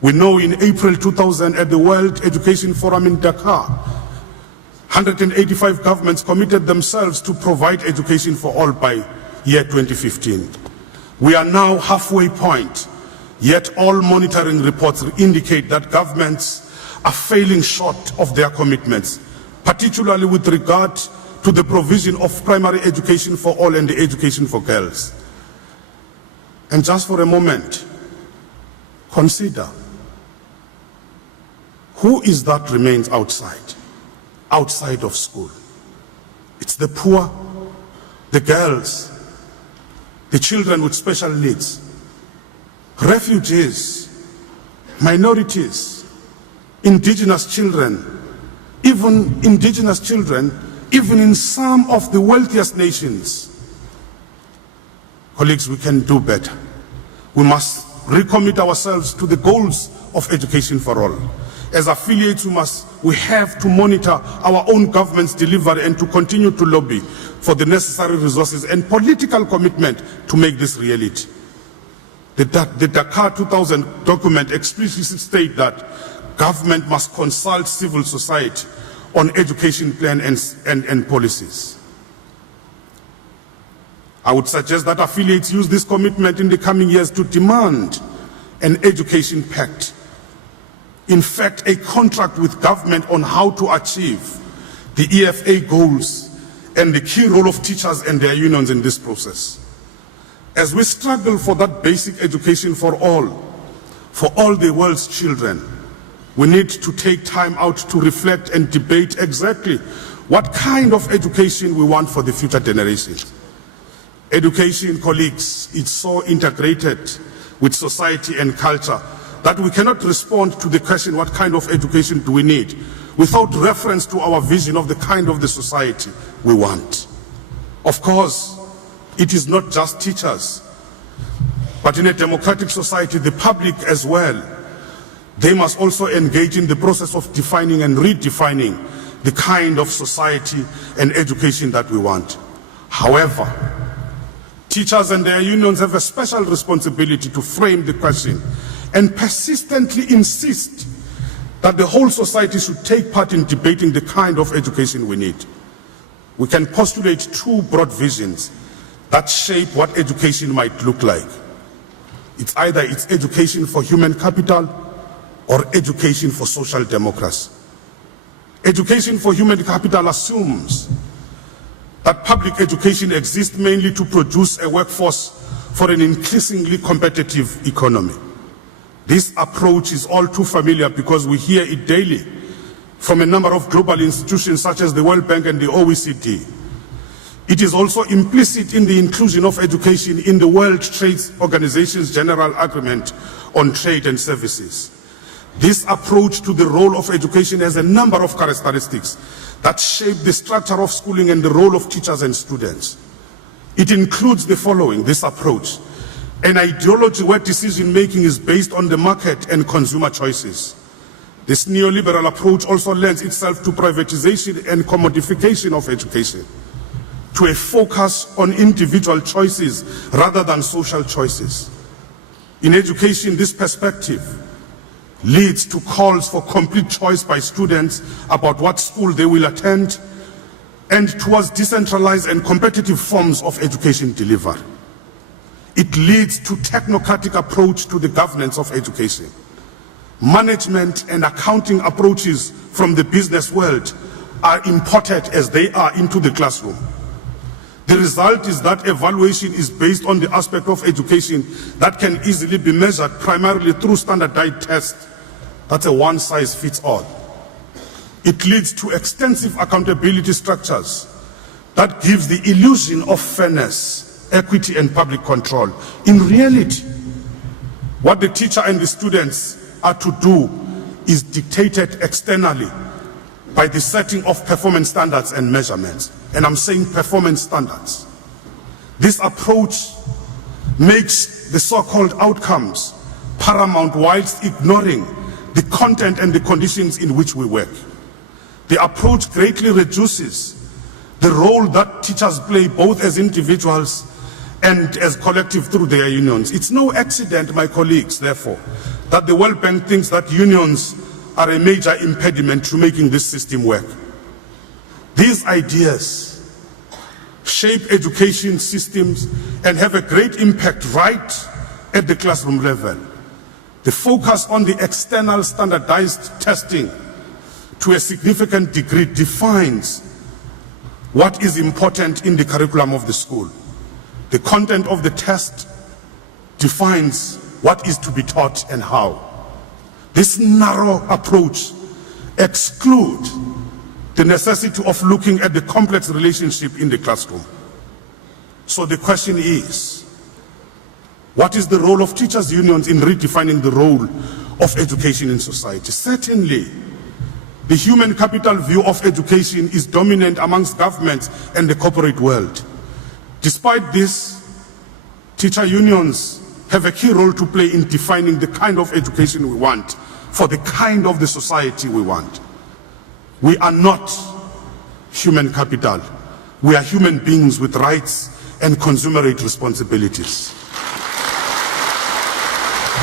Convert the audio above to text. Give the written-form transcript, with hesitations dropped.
We know in April 2000 at the World Education Forum in Dakar, 185 governments committed themselves to provide education for all by year 2015. We are now halfway point, yet all monitoring reports indicate that governments are failing short of their commitments, particularly with regard to the provision of primary education for all and the education for girls. And just for a moment, consider, who is that remains outside of school? It's the poor, the girls, the children with special needs, refugees, minorities, indigenous children, even in some of the wealthiest nations. Colleagues, we can do better. We must recommit ourselves to the goals of education for all. As affiliates, we have to monitor our own government's delivery and to continue to lobby for the necessary resources and political commitment to make this reality. The Dakar 2000 document explicitly states that government must consult civil society on education plan and policies. I would suggest that affiliates use this commitment in the coming years to demand an education pact. In fact, a contract with government on how to achieve the EFA goals and the key role of teachers and their unions in this process. As we struggle for that basic education for all the world's children, we need to take time out to reflect and debate exactly what kind of education we want for the future generations. Education, colleagues, is so integrated with society and culture that we cannot respond to the question, what kind of education do we need, without reference to our vision of the kind of the society we want. Of course, it is not just teachers, but in a democratic society, the public as well. They must also engage in the process of defining and redefining the kind of society and education that we want. However, teachers and their unions have a special responsibility to frame the question and persistently insist that the whole society should take part in debating the kind of education we need. We can postulate two broad visions that shape what education might look like. It's either education for human capital or education for social democracy. Education for human capital assumes that public education exists mainly to produce a workforce for an increasingly competitive economy. This approach is all too familiar because we hear it daily from a number of global institutions such as the World Bank and the OECD. It is also implicit in the inclusion of education in the World Trade Organization's General Agreement on Trade and Services. This approach to the role of education has a number of characteristics that shape the structure of schooling and the role of teachers and students. It includes the following, this approach: an ideology where decision-making is based on the market and consumer choices. This neoliberal approach also lends itself to privatization and commodification of education, to a focus on individual choices rather than social choices. In education, this perspective leads to calls for complete choice by students about what school they will attend and towards decentralized and competitive forms of education delivery. It leads to technocratic approach to the governance of education. Management and accounting approaches from the business world are imported as they are into the classroom. The result is that evaluation is based on the aspect of education that can easily be measured primarily through standardized tests. That's a one-size-fits-all. It leads to extensive accountability structures that gives the illusion of fairness, equity, and public control. In reality, what the teacher and the students are to do is dictated externally by the setting of performance standards and measurements. And I'm saying performance standards. This approach makes the so-called outcomes paramount whilst ignoring the content and the conditions in which we work. The approach greatly reduces the role that teachers play both as individuals and as collective through their unions. It's no accident, my colleagues, therefore, that the World Bank thinks that unions are a major impediment to making this system work. These ideas shape education systems and have a great impact right at the classroom level. The focus on the external standardized testing to a significant degree defines what is important in the curriculum of the school. The content of the test defines what is to be taught and how. This narrow approach excludes the necessity of looking at the complex relationship in the classroom. So the question is, what is the role of teachers' unions in redefining the role of education in society? Certainly, the human capital view of education is dominant amongst governments and the corporate world. Despite this, teacher unions have a key role to play in defining the kind of education we want for the kind of the society we want. We are not human capital. We are human beings with rights and consumerate responsibilities.